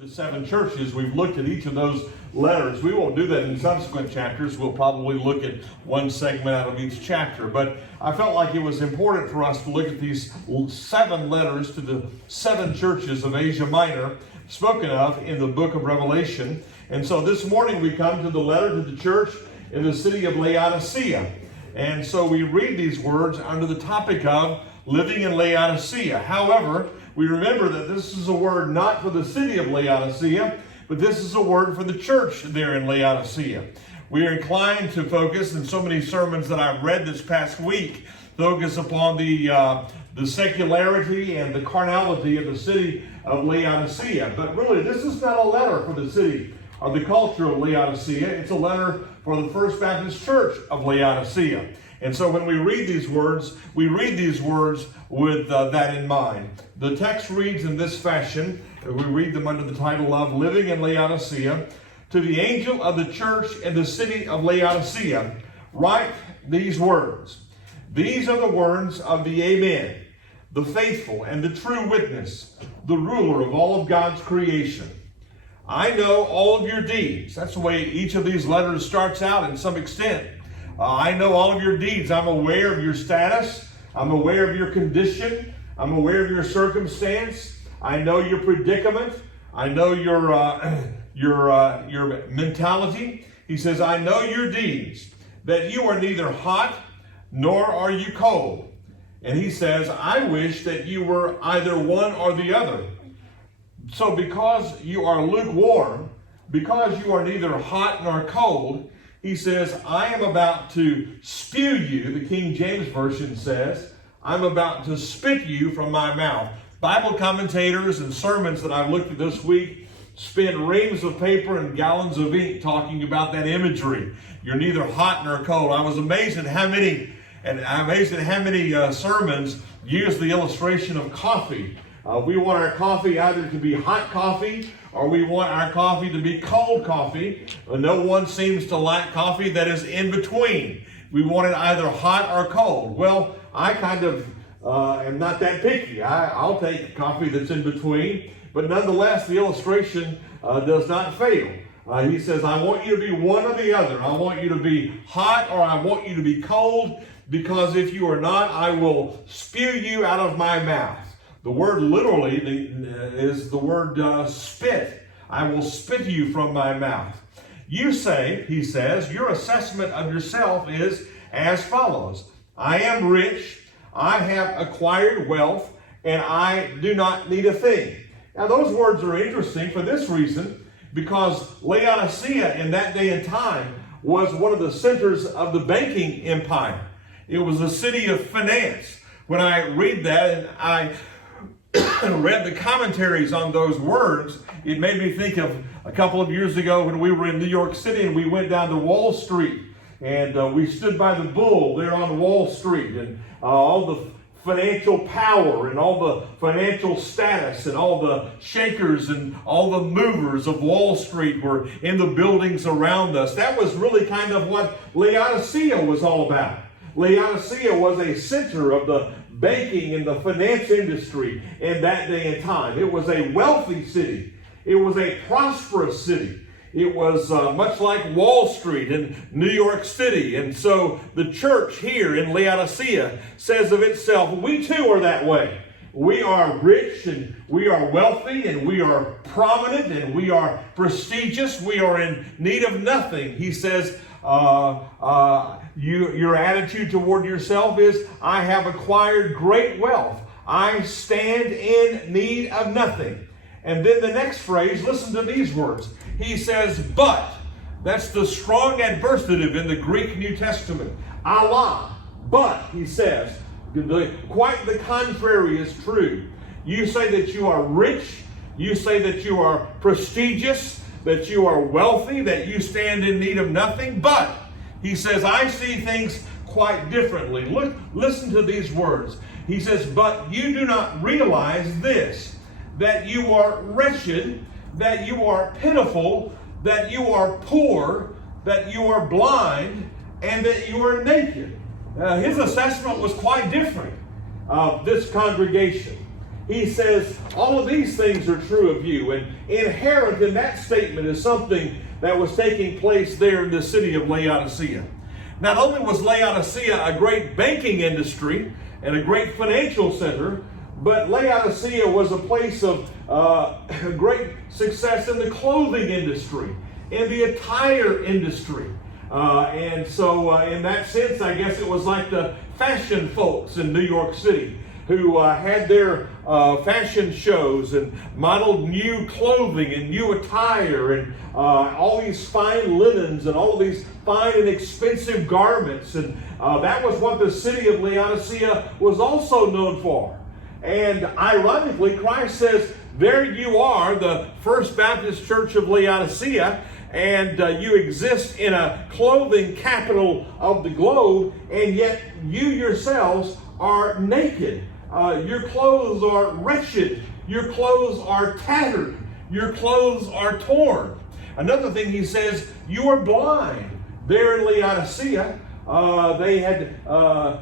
The seven churches, we've looked at each of those letters. We won't do that in subsequent chapters. We'll probably look at one segment out of each chapter. But I felt like it was important for us to look at these seven letters to the seven churches of Asia Minor spoken of in the book of Revelation. And so this morning we come to the letter to the church in the city of Laodicea. And so we read these words under the topic of living in Laodicea. However, we remember that this is a word not for the city of Laodicea, but this is a word for the church there in Laodicea. We are inclined to focus, in so many sermons that I've read this past week, focus upon the secularity and the carnality of the city of Laodicea. But really, this is not a letter for the city or the culture of Laodicea. It's a letter for the First Baptist Church of Laodicea. And so when we read these words with that in mind. The text reads in this fashion. We read them under the title of Living in Laodicea. To the angel of the church in the city of Laodicea, write these words. These are the words of the Amen, the faithful and the true witness, the ruler of all of God's creation. I know all of your deeds. That's the way each of these letters starts out in some extent. I know all of your deeds. I'm aware of your status. I'm aware of your condition. I'm aware of your circumstance. I know your predicament. I know your mentality. He says, I know your deeds, that you are neither hot nor are you cold. And he says, I wish that you were either one or the other. So because you are lukewarm, because you are neither hot nor cold, he says, I am about to spew you, the King James Version says, I'm about to spit you from my mouth. Bible commentators and sermons that I've looked at this week spent reams of paper and gallons of ink talking about that imagery. You're neither hot nor cold. I was amazed at how many sermons use the illustration of coffee. We want our coffee either to be hot coffee or we want our coffee to be cold coffee. No one seems to like coffee that is in between. We want it either hot or cold. Well, I kind of am not that picky. I'll take coffee that's in between. But nonetheless, the illustration does not fail. He says, I want you to be one or the other. I want you to be hot or I want you to be cold, because if you are not, I will spew you out of my mouth. The word literally is the word spit. I will spit you from my mouth. You say, he says, your assessment of yourself is as follows. I am rich, I have acquired wealth, and I do not need a thing. Now those words are interesting for this reason, because Laodicea in that day and time was one of the centers of the banking empire. It was a city of finance. When I read that and I read the commentaries on those words, it made me think of a couple of years ago when we were in New York City and we went down to Wall Street and we stood by the bull there on Wall Street, and all the financial power and all the financial status and all the shakers and all the movers of Wall Street were in the buildings around us. That was really kind of what Laodicea was all about. Laodicea was a center of the banking and the finance industry in that day and time. It was a wealthy city. It was a prosperous city. It was much like Wall Street in New York City. And so the church here in Laodicea says of itself, we too are that way. We are rich and we are wealthy and we are prominent and we are prestigious. We are in need of nothing. He says, your attitude toward yourself is, I have acquired great wealth. I stand in need of nothing. And then the next phrase, listen to these words. He says, but. That's the strong adversative in the Greek New Testament. Allah. But, he says, quite the contrary is true. You say that you are rich. You say that you are prestigious, that you are wealthy, that you stand in need of nothing. But, he says, I see things quite differently. Look, listen to these words. He says, but you do not realize this, that you are wretched, that you are pitiful, that you are poor, that you are blind, and that you are naked. His assessment was quite different of this congregation. he says, all of these things are true of you. And inherent in that statement is something that was taking place there in the city of Laodicea. Not only was Laodicea a great banking industry and a great financial center, but Laodicea was a place of great success in the clothing industry, in the attire industry. And so in that sense, I guess it was like the fashion folks in New York City who had their fashion shows and modeled new clothing and new attire and all these fine linens and all of these fine and expensive garments. And that was what the city of Laodicea was also known for. And ironically, Christ says, there you are, the First Baptist Church of Laodicea, and you exist in a clothing capital of the globe, and yet you yourselves are naked. Your clothes are wretched. Your clothes are tattered. Your clothes are torn. Another thing he says, you are blind. There in Laodicea, they had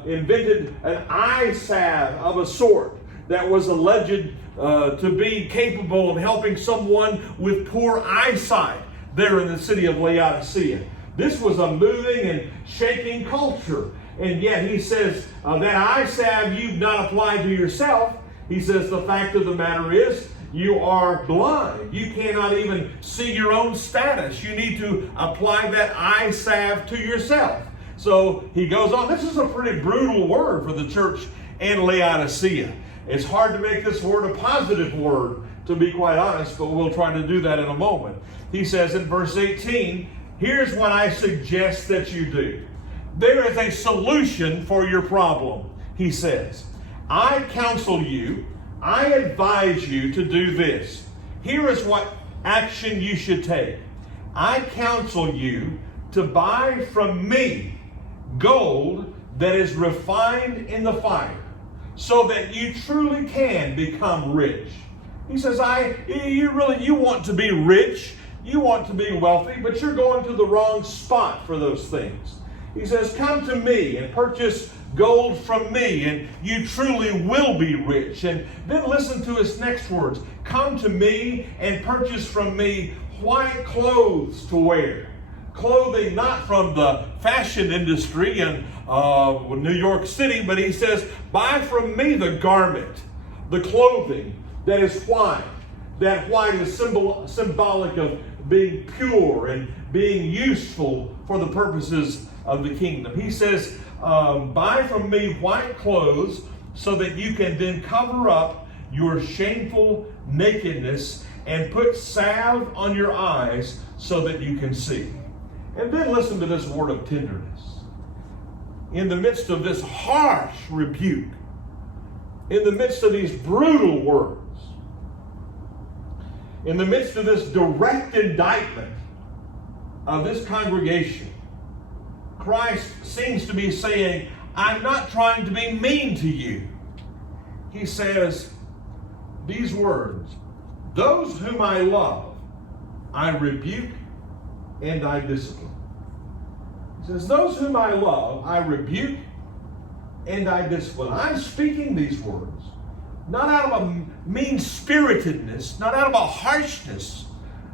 invented an eye salve of a sort that was alleged to be capable of helping someone with poor eyesight there in the city of Laodicea. This was a moving and shaking culture. And yet he says, that eye salve you've not applied to yourself. He says, the fact of the matter is, you are blind. You cannot even see your own status. You need to apply that eye salve to yourself. So he goes on. This is a pretty brutal word for the church in Laodicea. It's hard to make this word a positive word, to be quite honest, but we'll try to do that in a moment. He says in verse 18, here's what I suggest that you do. There is a solution for your problem, he says. I counsel you, I advise you to do this. Here is what action you should take. I counsel you to buy from me gold that is refined in the fire, so that you truly can become rich. He says, you want to be rich, you want to be wealthy, but you're going to the wrong spot for those things. He says, come to me and purchase gold from me, and you truly will be rich. And then listen to his next words. Come to me and purchase from me white clothes to wear. Clothing not from the fashion industry in New York City, but he says, buy from me the garment, the clothing that is white. That white is symbolic of being pure and being useful for the purposes of the kingdom. He says, buy from me white clothes so that you can then cover up your shameful nakedness and put salve on your eyes so that you can see. And then listen to this word of tenderness. In the midst of this harsh rebuke, in the midst of these brutal words, in the midst of this direct indictment of this congregation, Christ seems to be saying, I'm not trying to be mean to you. He says these words, those whom I love, I rebuke and I discipline. He says, those whom I love, I rebuke and I discipline. I'm speaking these words, not out of a mean-spiritedness, not out of a harshness,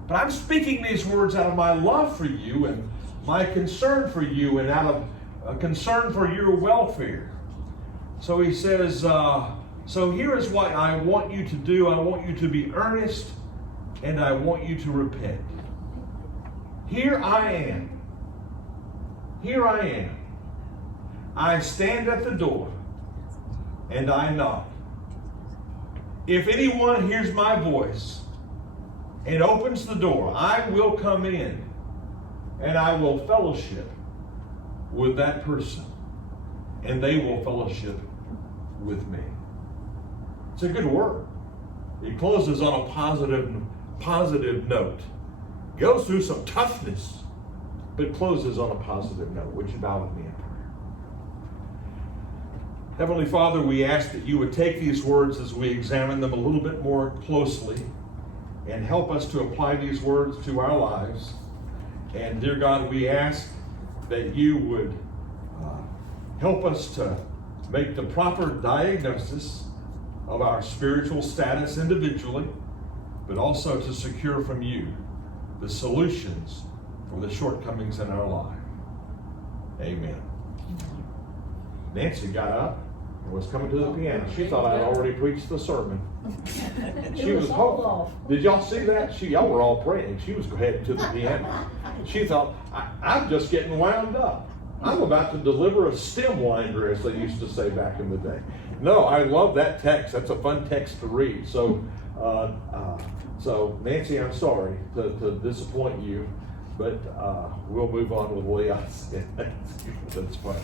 but I'm speaking these words out of my love for you and my concern for you and out of a concern for your welfare. So he says, so here is what I want you to do. I want you to be earnest and I want you to repent. Here I am. Here I am. I stand at the door and I knock. If anyone hears my voice and opens the door, I will come in and I will fellowship with that person and they will fellowship with me. It's a good word. It closes on a positive note. Goes through some toughness, but closes on a positive note. Would you bow with me in prayer? Heavenly Father, we ask that you would take these words as we examine them a little bit more closely and help us to apply these words to our lives. And dear God, we ask that you would help us to make the proper diagnosis of our spiritual status individually, but also to secure from you the solutions for the shortcomings in our life. Amen. Nancy got up and was coming to the piano. She thought I'd already preached the sermon. She was hopeful. Did y'all see that? Y'all were all praying. She was heading to the piano. She thought, I'm just getting wound up. I'm about to deliver a stem winder, as they used to say back in the day. No, I love that text. That's a fun text to read. So Nancy, I'm sorry to disappoint you, but we'll move on with Leah. That's funny.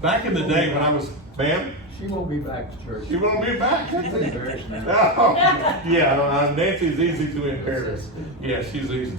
Back in the day when I was, ma'am? She won't be back to church. She won't be back? She's embarrassed now. Oh, yeah, Nancy's easy to embarrass. Yeah, she's easy.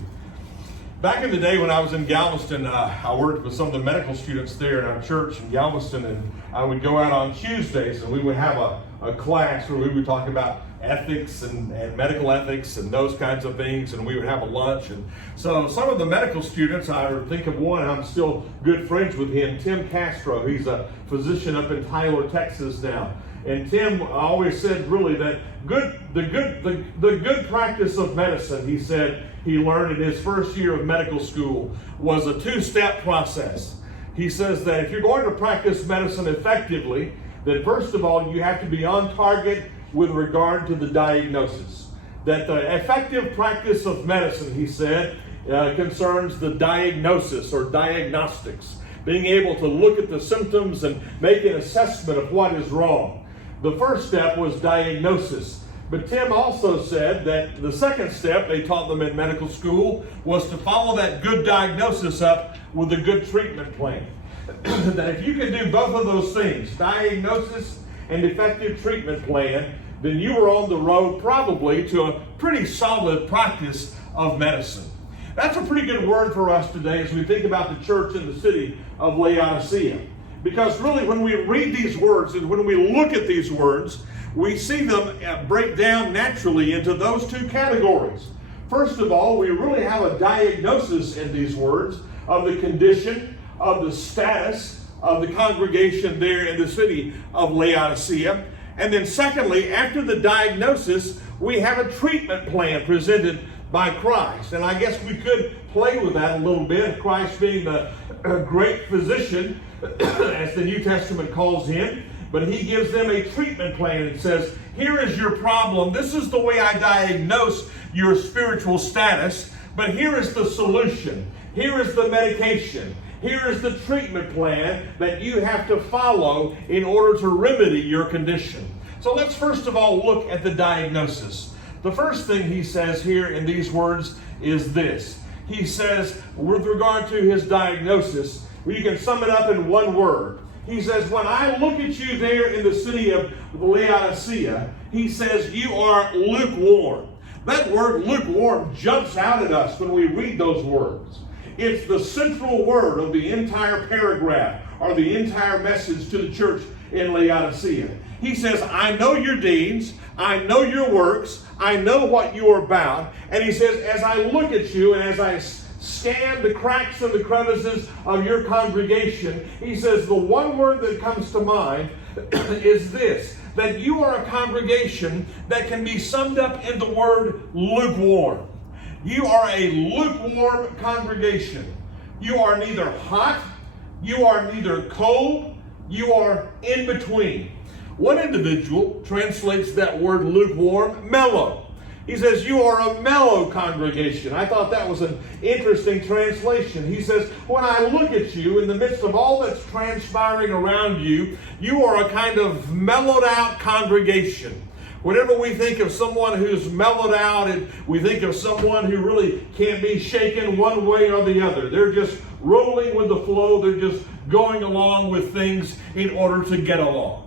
Back in the day when I was in Galveston, I worked with some of the medical students there in our church in Galveston, and I would go out on Tuesdays and we would have a class where we would talk about ethics and medical ethics and those kinds of things, and we would have a lunch. And so some of the medical students, I think of one, I'm still good friends with him, Tim Castro. He's a physician up in Tyler, Texas now. And Tim always said really that the good practice of medicine, he said, he learned in his first year of medical school, was a two-step process. He says that if you're going to practice medicine effectively, then first of all, you have to be on target with regard to the diagnosis. That the effective practice of medicine, he said, concerns the diagnosis or diagnostics, being able to look at the symptoms and make an assessment of what is wrong. The first step was diagnosis. But Tim also said that the second step they taught them in medical school was to follow that good diagnosis up with a good treatment plan. That if you can do both of those things, diagnosis and effective treatment plan, then you are on the road probably to a pretty solid practice of medicine. That's a pretty good word for us today as we think about the church in the city of Laodicea. Because really when we read these words and when we look at these words, we see them break down naturally into those two categories. First of all, we really have a diagnosis in these words of the condition, of the status of the congregation there in the city of Laodicea. And then secondly, after the diagnosis, we have a treatment plan presented by Christ. And I guess we could play with that a little bit, Christ being the great physician, as the New Testament calls him. But he gives them a treatment plan and says, here is your problem. This is the way I diagnose your spiritual status. But here is the solution. Here is the medication. Here is the treatment plan that you have to follow in order to remedy your condition. So let's first of all look at the diagnosis. The first thing he says here in these words is this. He says, with regard to his diagnosis, you can sum it up in one word. He says, when I look at you there in the city of Laodicea, he says, you are lukewarm. That word lukewarm jumps out at us when we read those words. It's the central word of the entire paragraph or the entire message to the church in Laodicea. He says, I know your deeds, I know your works, I know what you are about. And he says, as I look at you and as I scan the cracks and the crevices of your congregation, he says, the one word that comes to mind is this, that you are a congregation that can be summed up in the word lukewarm. You are a lukewarm congregation. You are neither hot, you are neither cold, you are in between. One individual translates that word lukewarm, mellow. He says, you are a mellow congregation. I thought that was an interesting translation. He says, when I look at you in the midst of all that's transpiring around you, you are a kind of mellowed out congregation. Whenever we think of someone who's mellowed out, and we think of someone who really can't be shaken one way or the other. They're just rolling with the flow. They're just going along with things in order to get along.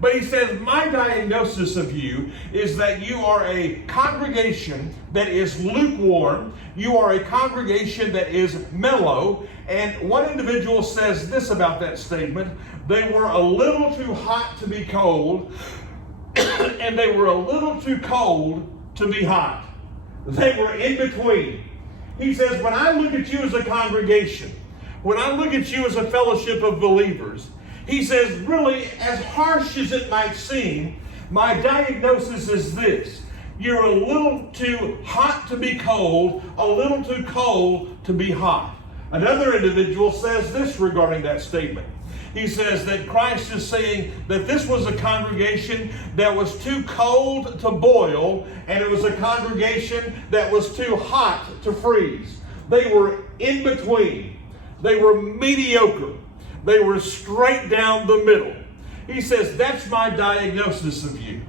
But he says, my diagnosis of you is that you are a congregation that is lukewarm. You are a congregation that is mellow. And one individual says this about that statement. They were a little too hot to be cold, and they were a little too cold to be hot. They were in between. He says, when I look at you as a congregation, when I look at you as a fellowship of believers, he says, really, as harsh as it might seem, My diagnosis is this: you're a little too hot to be cold, a little too cold to be hot. Another individual says this regarding that statement. He says that Christ is saying that this was a congregation that was too cold to boil, and it was a congregation that was too hot to freeze. They were in between. They were mediocre. They were straight down the middle. He says, that's my diagnosis of you.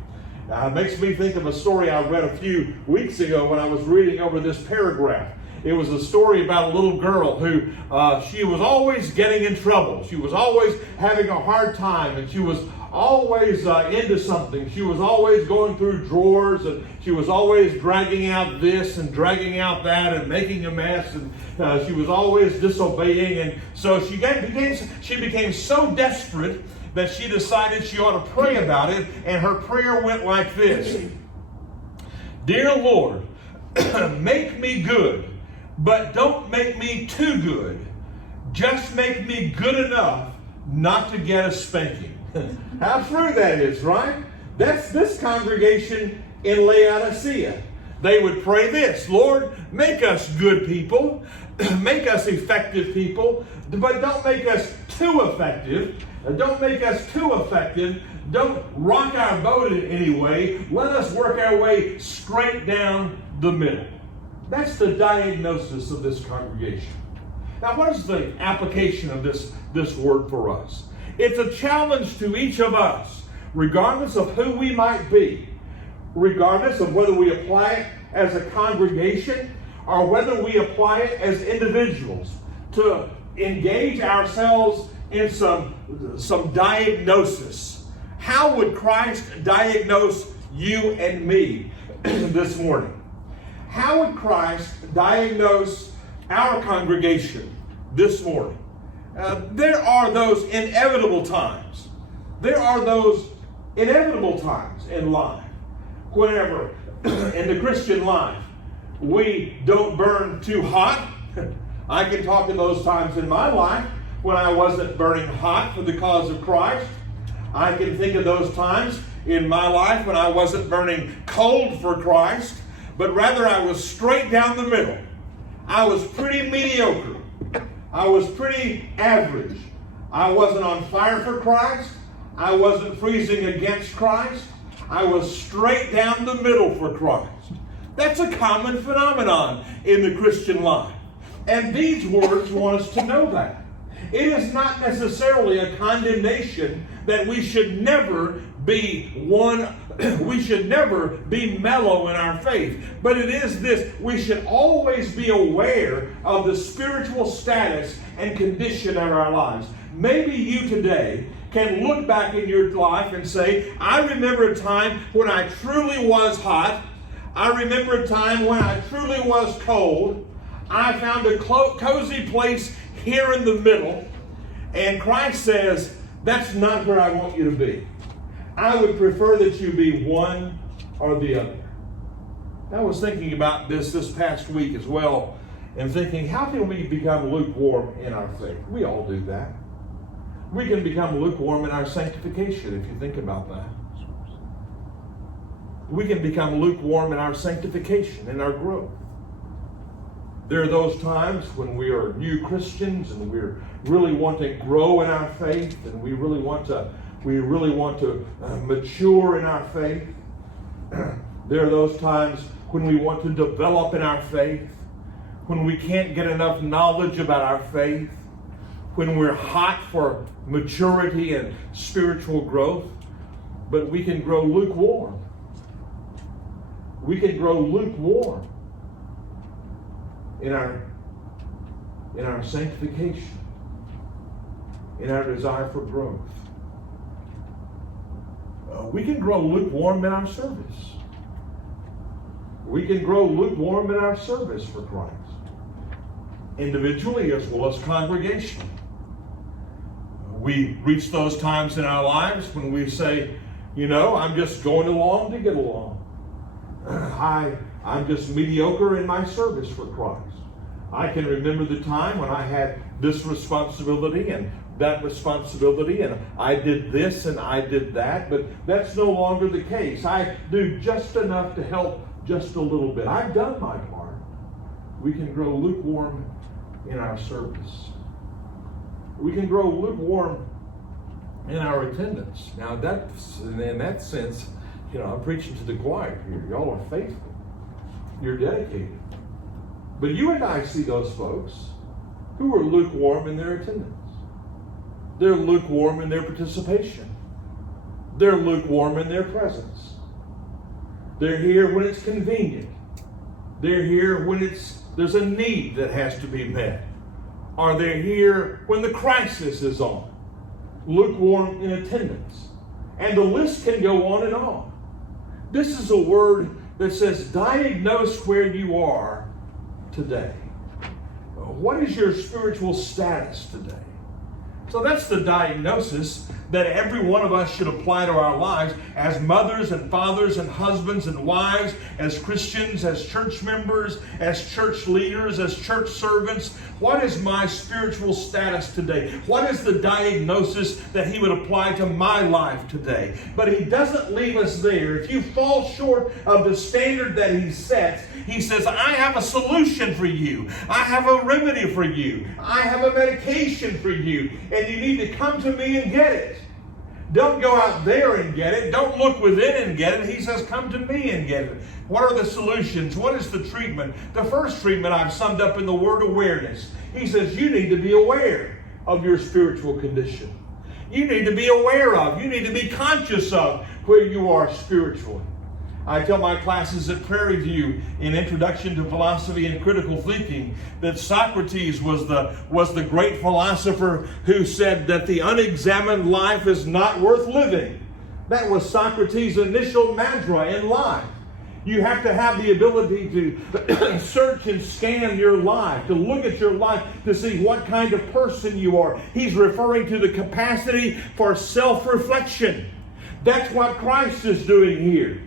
It makes me think of a story I read a few weeks ago when I was reading over this paragraph. It was a story about a little girl who she was always getting in trouble. She was always having a hard time, and she was always into something. She was always going through drawers, and she was always dragging out this and dragging out that and making a mess, and she was always disobeying. And so she became so desperate that she decided she ought to pray about it, and her prayer went like this: Dear Lord, make me good, but don't make me too good. Just make me good enough not to get a spanking. How true that is, right? That's this congregation in Laodicea. They would pray this: Lord, make us good people, make us effective people, but don't make us too effective. Don't make us too effective. Don't rock our boat in any way. Let us work our way straight down the middle. That's the diagnosis of this congregation. Now, what is the application of this word for us? It's a challenge to each of us, regardless of who we might be, regardless of whether we apply it as a congregation or whether we apply it as individuals, to engage ourselves in some diagnosis. How would Christ diagnose you and me this morning? How would Christ diagnose our congregation this morning? There are those inevitable times. There are those inevitable times in life. Whenever in the Christian life we don't burn too hot. I can talk of those times in my life when I wasn't burning hot for the cause of Christ. I can think of those times in my life when I wasn't burning cold for Christ, but rather I was straight down the middle. I was pretty mediocre. I was pretty average. I wasn't on fire for Christ. I wasn't freezing against Christ. I was straight down the middle for Christ. That's a common phenomenon in the Christian life. And these words want us to know that. It is not necessarily a condemnation that we should never be mellow in our faith. But it is this: we should always be aware of the spiritual status and condition of our lives. Maybe you today can look back in your life and say, I remember a time when I truly was hot. I remember a time when I truly was cold. I found a cozy place here in the middle. And Christ says, that's not where I want you to be. I would prefer that you be one or the other. I was thinking about this past week as well, and thinking, how can we become lukewarm in our faith? We all do that. We can become lukewarm in our sanctification, if you think about that. We can become lukewarm in our sanctification, in our growth. There are those times when we are new Christians and we really want to grow in our faith, and we really want to mature in our faith. There are those times when we want to develop in our faith, when we can't get enough knowledge about our faith, when we're hot for maturity and spiritual growth, but we can grow lukewarm. We can grow lukewarm in our sanctification, in our desire for growth. We can grow lukewarm in our service. We can grow lukewarm in our service for Christ, individually as well as congregationally. We reach those times in our lives when we say, I'm just going along to get along. I'm just mediocre in my service for Christ. I can remember the time when I had this responsibility and that responsibility, and I did this and I did that, but that's no longer the case. I do just enough to help just a little bit. I've done my part. We can grow lukewarm in our service. We can grow lukewarm in our attendance. Now, that's, in that sense, I'm preaching to the choir here. Y'all are faithful. You're dedicated. But you and I see those folks who are lukewarm in their attendance. They're lukewarm in their participation. They're lukewarm in their presence. They're here when it's convenient. They're here when there's a need that has to be met. Or they're here when the crisis is on. Lukewarm in attendance. And the list can go on and on. This is a word that says diagnose where you are today. What is your spiritual status today? So that's the diagnosis that every one of us should apply to our lives as mothers and fathers and husbands and wives, as Christians, as church members, as church leaders, as church servants. What is my spiritual status today? What is the diagnosis that he would apply to my life today? But he doesn't leave us there. If you fall short of the standard that he sets, he says, I have a solution for you. I have a remedy for you. I have a medication for you. And you need to come to me and get it. Don't go out there and get it. Don't look within and get it. He says, come to me and get it. What are the solutions? What is the treatment? The first treatment I've summed up in the word awareness. He says, you need to be aware of your spiritual condition. You need to be aware of. You need to be conscious of where you are spiritually. I tell my classes at Prairie View in Introduction to Philosophy and Critical Thinking that Socrates was the great philosopher who said that the unexamined life is not worth living. That was Socrates' initial mantra in life. You have to have the ability to search and scan your life, to look at your life to see what kind of person you are. He's referring to the capacity for self-reflection. That's what Christ is doing here.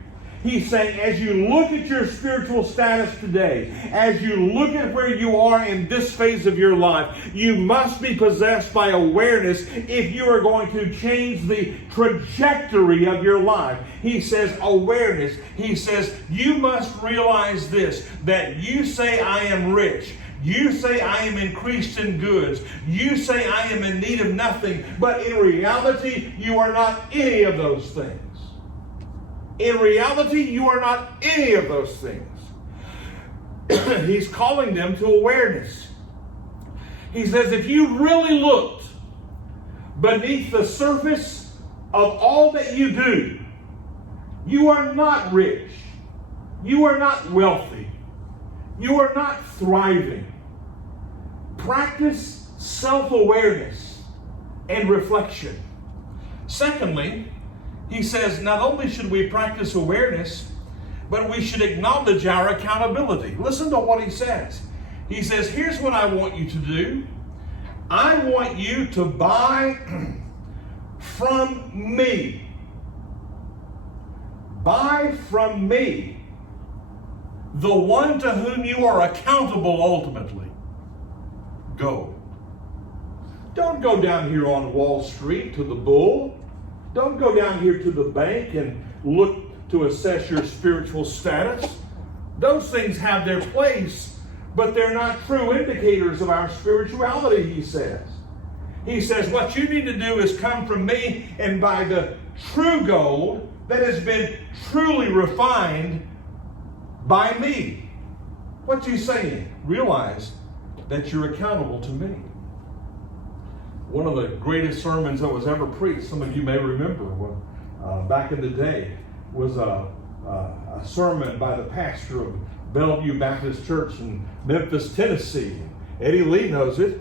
He's saying, as you look at your spiritual status today, as you look at where you are in this phase of your life, you must be possessed by awareness if you are going to change the trajectory of your life. He says awareness. He says you must realize this, that you say I am rich. You say I am increased in goods. You say I am in need of nothing. But in reality, you are not any of those things. In reality, you are not any of those things. He's calling them to awareness. He says, if you really looked beneath the surface of all that you do, you are not rich. You are not wealthy. You are not thriving. Practice self-awareness and reflection. Secondly, he says, not only should we practice awareness, but we should acknowledge our accountability. Listen to what he says. He says, here's what I want you to do. I want you to buy from me. Buy from me, the one to whom you are accountable ultimately. Go. Don't go down here on Wall Street to the bull. Don't go down here to the bank and look to assess your spiritual status. Those things have their place, but they're not true indicators of our spirituality, he says. He says, what you need to do is come from me and buy the true gold that has been truly refined by me. What's he saying? Realize that you're accountable to me. One of the greatest sermons that was ever preached, some of you may remember, back in the day, was a sermon by the pastor of Bellevue Baptist Church in Memphis, Tennessee. Eddie Lee knows it.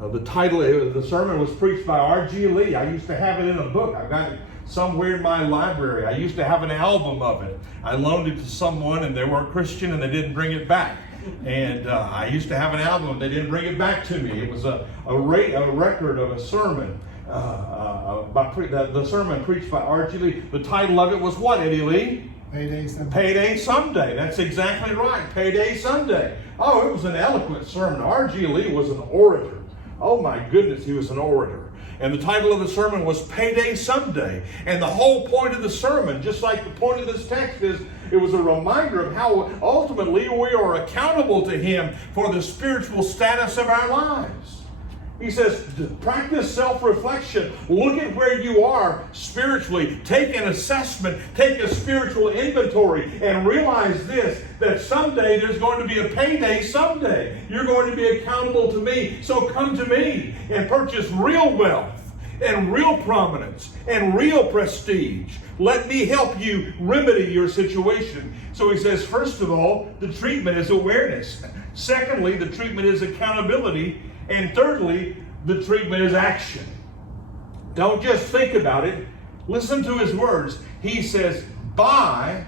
The title of the sermon was preached by R.G. Lee. I used to have it in a book. I've got it somewhere in my library. I used to have an album of it. I loaned it to someone and they weren't Christian and they didn't bring it back. And I used to have an album. They didn't bring it back to me. It was a record of a sermon. The sermon preached by R.G. Lee. The title of it was what, Eddie Lee? Payday Sunday. Payday Sunday. That's exactly right. Payday Sunday. Oh, it was an eloquent sermon. R.G. Lee was an orator. Oh my goodness, he was an orator. And the title of the sermon was Payday Someday. And the whole point of the sermon, just like the point of this text, is it was a reminder of how ultimately we are accountable to Him for the spiritual status of our lives. He says, practice self-reflection. Look at where you are spiritually. Take an assessment. Take a spiritual inventory. And realize this, that someday there's going to be a payday someday. You're going to be accountable to me. So come to me and purchase real wealth and real prominence and real prestige. Let me help you remedy your situation. So he says, first of all, the treatment is awareness. Secondly, the treatment is accountability. And thirdly, the treatment is action. Don't just think about it. Listen to his words. He says, buy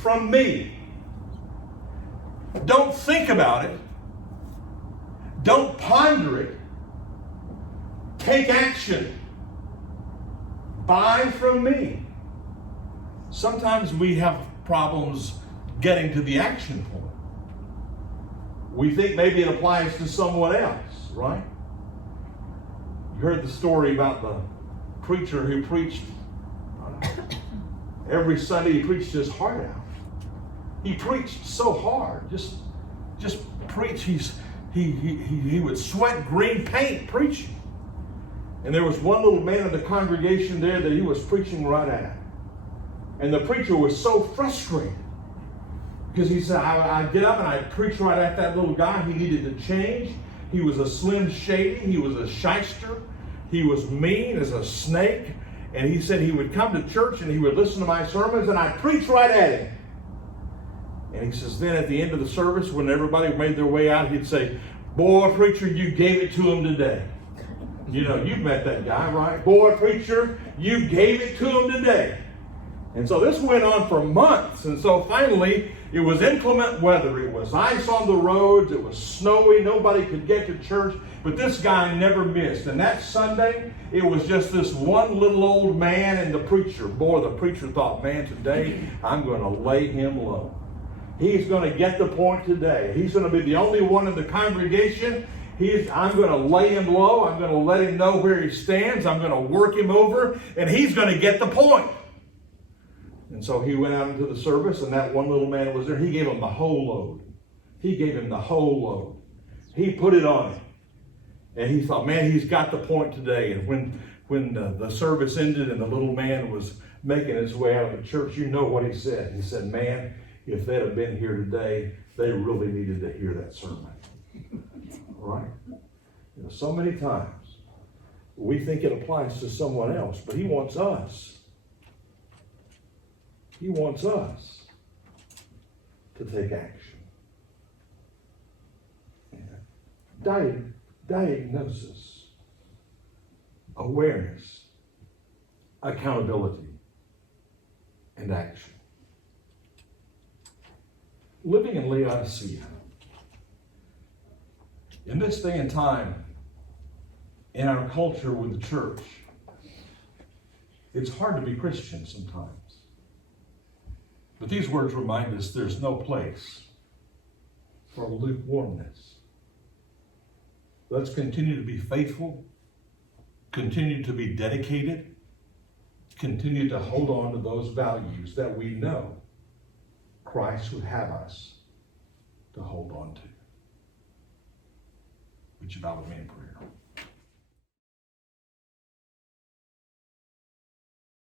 from me. Don't think about it. Don't ponder it. Take action. Buy from me. Sometimes we have problems getting to the action point. We think maybe it applies to someone else, right? You heard the story about the preacher who preached every Sunday. He preached his heart out. He preached so hard, just preach. He would sweat green paint preaching. And there was one little man in the congregation there that he was preaching right at. And the preacher was so frustrated. Because he said, I'd get up and I'd preach right at that little guy. He needed to change. He was a slim shady. He was a shyster. He was mean as a snake. And he said he would come to church and he would listen to my sermons and I'd preach right at him. And he says, then at the end of the service, when everybody made their way out, he'd say, boy, preacher, you gave it to him today. You know, you've met that guy, right? Boy, preacher, you gave it to him today. And so this went on for months. And so finally, it was inclement weather. It was ice on the roads. It was snowy. Nobody could get to church. But this guy never missed. And that Sunday, it was just this one little old man and the preacher. Boy, the preacher thought, man, today I'm going to lay him low. He's going to get the point today. He's going to be the only one in the congregation. I'm going to lay him low. I'm going to let him know where he stands. I'm going to work him over. And he's going to get the point. And so he went out into the service, and that one little man was there. He gave him the whole load. He gave him the whole load. He put it on him. And he thought, man, he's got the point today. And when the service ended and the little man was making his way out of the church, you know what he said. He said, man, if they'd have been here today, they really needed to hear that sermon. Right? You know, so many times we think it applies to someone else, but he wants us. He wants us to take action. Diagnosis, awareness, accountability, and action. Living in Laodicea, in this day and time, in our culture with the church, it's hard to be Christian sometimes. But these words remind us there's no place for lukewarmness. Let's continue to be faithful, continue to be dedicated, continue to hold on to those values that we know Christ would have us to hold on to. Would you bow with me in prayer?